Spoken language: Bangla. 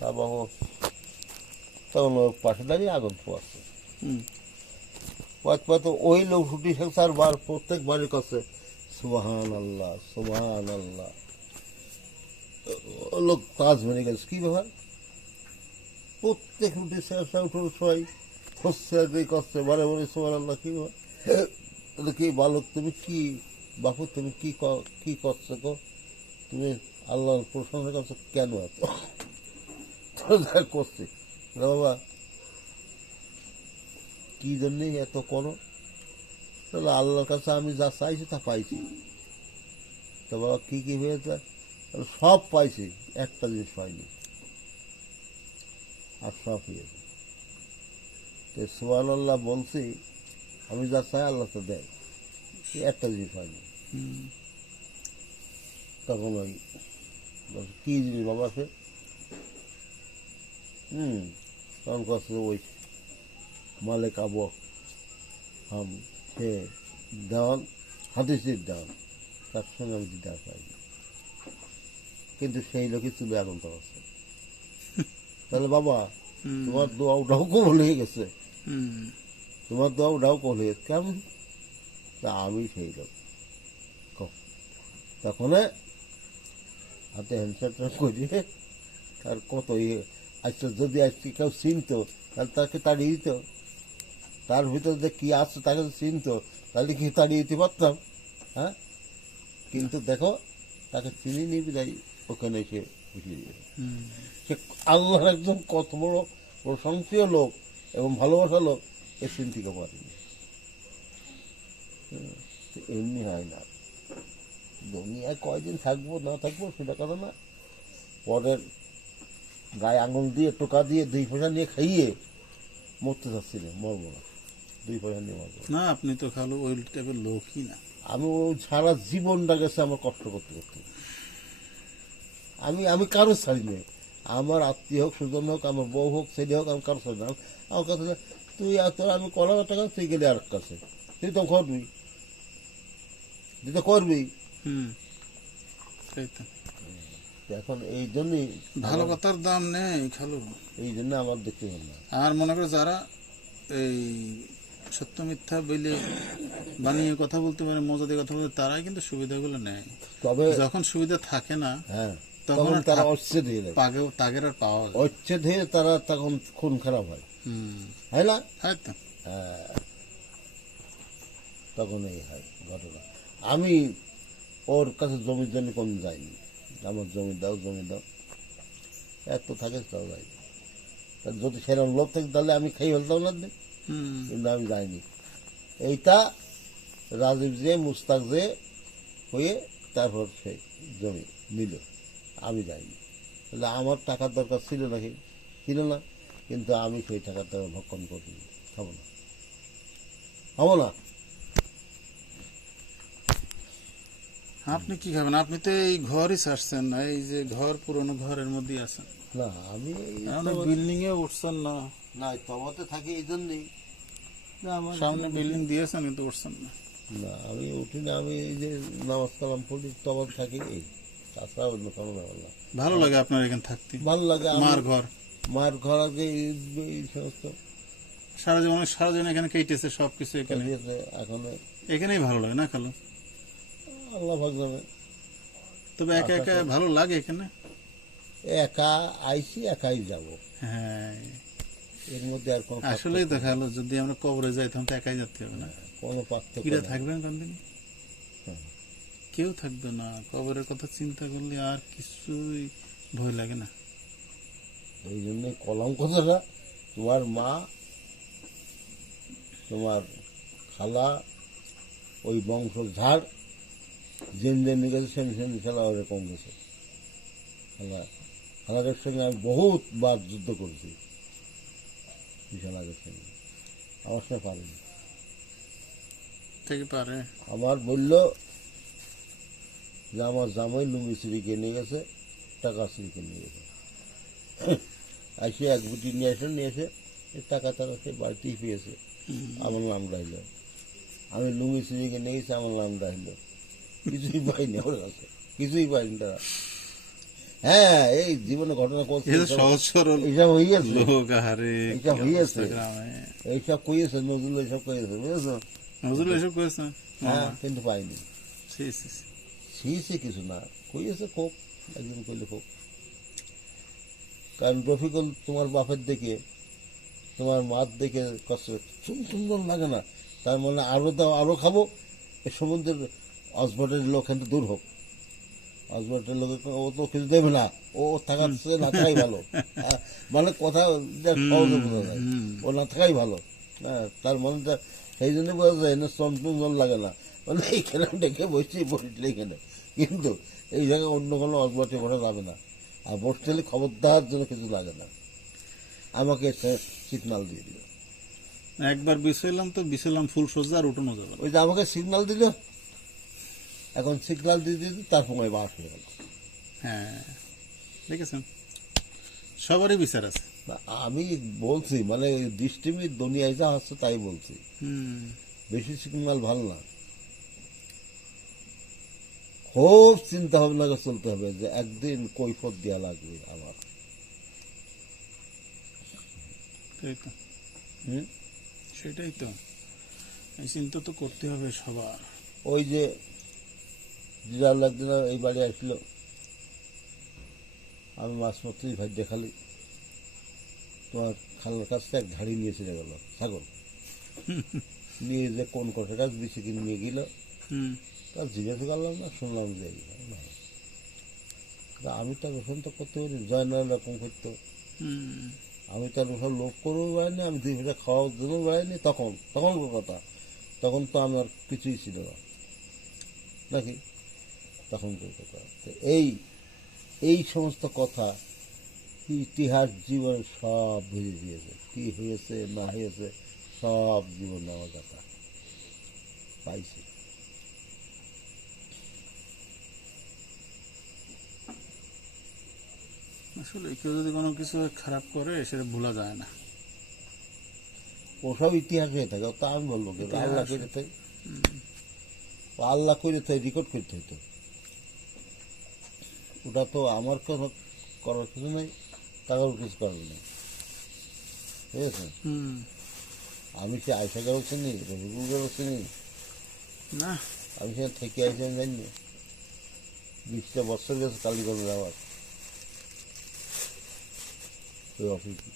তা বাবু তখন ওর পাশে দাঁড়িয়ে আগুন পোয়াচ্ছে। তো ওই লোক ছুটি সংসার বার প্রত্যেক বাড়ির কাছে সুবহান আল্লাহ সুবহান আল্লাহ। ও লোক তাজ ভেঙে গেছে, কি ব্যাপার? প্রত্যেক রুটি শেষা উঠোর সবাই হচ্ছে করছে বারে বারে সুবহান আল্লাহ। কি ব্যাপার? কি বালক তুমি কি বাপু তুমি কি করছো গো? তুমি আল্লাহর প্রশংসা করছো কেন? এত করছে বাবা কি জন্যে এত করো? তাহলে আল্লাহর কাছে আমি যা চাইছি তা পাইছি। তো বাবা কি কি হয়েছে? সব পাইছি, একটা জিনিস পাইনি, আর সব হয়েছে। তো সুবহানাল্লাহ বলছি, আমি যা চাই আল্লাহ তো দেয়, একটা জিনিস পাইনি। তখন ওই কি জিনিস বাবা সে? তখন কষ্ট ওই মালিক আবু হাম সে দেওয়ান হাদিসের দেওয়ান, তার সঙ্গে আমি দিদার পাইনি, কিন্তু সেই লোকই চুলে আগুন পাচ্ছে। তাহলে বাবা তোমার দোয়া ওটাও কবল হয়ে গেছে, তোমার দোয়া ওটাও কবল হয়ে গেছে। কেমন? তা আমি সেই লোক। তখন হাতে হ্যান্ডসেট করিয়ে তার কত ইয়ে। আচ্ছা যদি আজকে কেউ চিনত তাহলে তাকে তাড়িয়ে দিত, তার ভিতরে যে কি আসছে তাকে চিনত তাহলে কি তাড়িয়ে দিতে পারতাম? হ্যাঁ, কিন্তু দেখো তাকে চিনি নি বিদায় ওখানে এসে বুঝিয়ে দিয়েছে। সে আল্লাহর একজন কত বড় প্রশংসীয় লোক এবং ভালোবাসা লোক এ চিন্তিকে পারেনি। এমনি হয় না, দুনিয়ায় কয়দিন থাকবো না থাকবো সেটা কথা না, পরের গায়ে আঙুল দিয়ে টোকা দিয়ে 2 পয়সা নিয়ে খাইয়ে মরতে চাচ্ছিলেন, মরবো না, 2 পয়সা নিয়ে মরবো না। আপনি তো খালো ওই টাইপের লোকই না। আমি ওই সারা জীবনটা গেছে আমার কষ্ট করতে করতে। আমি কারো ছাড়ি নেই, আমার আত্মীয় হোক সুজন হোক আমার বউ হোক ছেলে হোক, আমি কারো ছাড়ি না। আমার কাছে তুই এত আমি কলা টাকা তুই গেলে আর কাছে তুই তো করবি, তুই তো করবি। এখন এই জন্যই ভালো কথার দাম নেই খালু, এই জন্য আমার দেখতে হবে না। আর মনে করে যারা এই সত্য মিথ্যা বলে বানিয়ে কথা বলতে পারে, মজা দিয়ে কথা বলতে, তারাই কিন্তু সুবিধাগুলো নেয়। তবে যখন সুবিধা থাকে না, হ্যাঁ তখন তারা অচ্ছেদ হয়ে যায়, তাগের আর পাওয়া যায় অচ্ছেদ হয়ে তারা তখন খুন খারাপ হয়, হয় না? হ্যাঁ তো। তখন এই হয় ঘটনা। আমি ওর কাছে জমির জন্য কোন যাইনি, আমার জমি দাও জমি দাও এত থাকে তাও যাইনি। যদি সেরকম লোভ থাকে তাহলে আমি খেয়ে ফেলতাম না, কিন্তু আমি যাইনি। এইটা রাজীব যে মুস্তাক যে হয়ে তারপর সে জমি নিল, আমি যাইনি। তাহলে আমার টাকার দরকার ছিল নাকি? ছিল না, কিন্তু আমি সেই টাকার টাকা ভক্ষণ করিনি, খাবো না, খাবো না। আপনি কি খাবেন? আপনি তো এই ঘরই ছাড়ছেন না, এই যে ঘর পুরনো ঘরের মধ্যে আছেন না, আমি বিল্ডিং এ উঠছেন না। না তবাতে থাকি এই জন্যই। সামনে বিল্ডিং দিয়েছেন কিন্তু উঠছেন না। না আমি উঠি না, আমি এই যে নামাজ কালাম পড়ি তবাতে থাকি, এই তাছাড়া অন্য কোনো ব্যাপার না। ভালো লাগে আপনার এখানে থাকতে? ভালো লাগে। মার ঘর আগে এই সমস্ত সারা জীবন এখানে কেটেছে সবকিছু এখানে, এখন এখানেই ভালো লাগে না খালো? আল্লাহ ভাগ জানে। তবে একা একা ভালো লাগে এখানে। একা আইসি একাই যাব, হ্যাঁ এর মধ্যে আর কোনো আসলেই তো খালো, যদি আমরা কবরে যাই তখন তো একাই যেতে হবে না, কোনো পার্থক্য কিরা থাকবেন কান্দিনি, কেউ থাকবে না। কবরের কথা চিন্তা করলে আর কিছুই ভয় লাগে না। এই জন্যই কলম কথাটা, তোমার মা তোমার খালা ওই বংশ ঝাড় জেন গেছে সেন খেলা ওরকম গেছে। খালাদের সঙ্গে আমি বহুত বার যুদ্ধ করেছি, বিশালাদের সঙ্গে আমার সঙ্গে পারেনি। পারে আমার বলল যে আমার জামাই লুঙ্গি চুরিকে নিয়ে গেছে, টাকা চুরিকে নিয়ে গেছে। আসে এক বুটি নিয়ে এসে টাকা তারা সে বাড়িতেই পেয়েছে, আমার নাম রাখল। আমি লুঙ্গি চুরিকে নিয়ে গেছি, আমার নাম রাখল, কিছুই পাইনি ওর কাছে, কিছুই পাইনি তারা। হ্যাঁ, এই জীবনে ঘটনা করছে, এই যে সহজ সরল এইসব হইয়াছে, লোক, আহারে এইসব কি হইয়াছে। অবস্থা গ্রামে। এইসব কইয়েছে নজরুল, এইসব কইয়েছে, বুঝেছো? নজরুল এসব করেছে? হ্যাঁ, কিন্তু পাইনি। ছি, ছি, ছি। শিয়েছে কিছু না, কইয়েছে খুব, একদিন কইলে খুব। কারণ রফিকুল তোমার বাপের দেখে, তোমার মার দেখে কষ্ট, সুন্দর লাগে না, তার মানে আরো দাও, আরো খাবো, এই সমুদ্রের অসবটের লোক কিন্তু দূর হোক, অসবটের লোক ও তো কিছু দেবে না, ও থাকার চেয়ে না থাকাই ভালো। মানে কথা যা সহজে বোঝা যায়, ও না থাকাই ভালো। হ্যাঁ, তার মনটা সেই জন্য বোঝা যায় না, চঞ্চল লাগে না, মানে এইখানে ডেকে বসলে এখানে, কিন্তু এই জায়গায় অন্য কোনো অসবটে বসা যাবে না। আর বসতে খবরদার জন্য কিছু লাগে না, আমাকে সিগনাল দিয়ে দিল। একবার বিছাইলাম ফুল সজ্জা, আর উঠানো যাবে না। ওই যে আমাকে সিগনাল দিল, এখন সিগনাল দিয়ে দিতে তার সময় বাস হয়ে গেল। হ্যাঁ, দেখেছেন, সবারই বিচার আছে। আমি বলছি, মানে দৃষ্টিমির দুনিয়ায় যা হচ্ছে তাই বলছি, হুম, বেশি সিগনাল ভালো না। খুব চিন্তা ভাবনা করে চলতে হবে যে একদিন কৈফত দেওয়া লাগবে আমার। তাই তো, হুম? সেটাই তো, এই চিন্তা তো করতে হবে সবার। ওই যে জিরাল একদিন এই বাড়ি আসলো, আমি মাছ মাত্রই ভাই দেখালি, তোমার খালার কাছ থেকে এক ঝাড়ি নিয়ে চলে গেল ছাগল নিয়ে, যে কোন কটা গাছ বেশি কিনে নিয়ে গেল, হুম, তার জিজ্ঞাসা করলাম না, শুনলাম যে না। তা আমি তো রোশন তো করতে পারি, জয়নাল রকম করতো, হুম, আমি তার ওসব লোভ করেও বেড়াইনি, আমি দুই ফেটা খাওয়ার জন্য বেড়াইনি। তখন তখন কথা, তখন তো আমার কিছুই ছিল না নাকি, তখন কথা। তো এই এই সমস্ত কথা ইতিহাস জীবন সব ভুলে দিয়েছে, কি হয়েছে না হয়েছে সব জীবন আমার কথা পাইছে। আসলে কেউ যদি কোনো কিছু খারাপ করে সেটা ভোলা যায় না। ওসব ইতিহাস হয়ে থাকে, তা আমি বলবো কিন্তু ইতিহাস। আল্লাহ করে থাই, আল্লাহ করে থাই, রেকর্ড করতে হইতো। ওটা তো আমার কোনো করার কিছু নেই, তাকেও কিছু করার নেই, ঠিক আছে? হুম, আমি সে আয়সাকেও চিনি, রবিগুলকেও চিনি, না, আমি সেখানে থেকে আইসি, আমি জানি না। 20টা বছর গেছে কালীগঞ্জ যাওয়ার ওই অফিসে।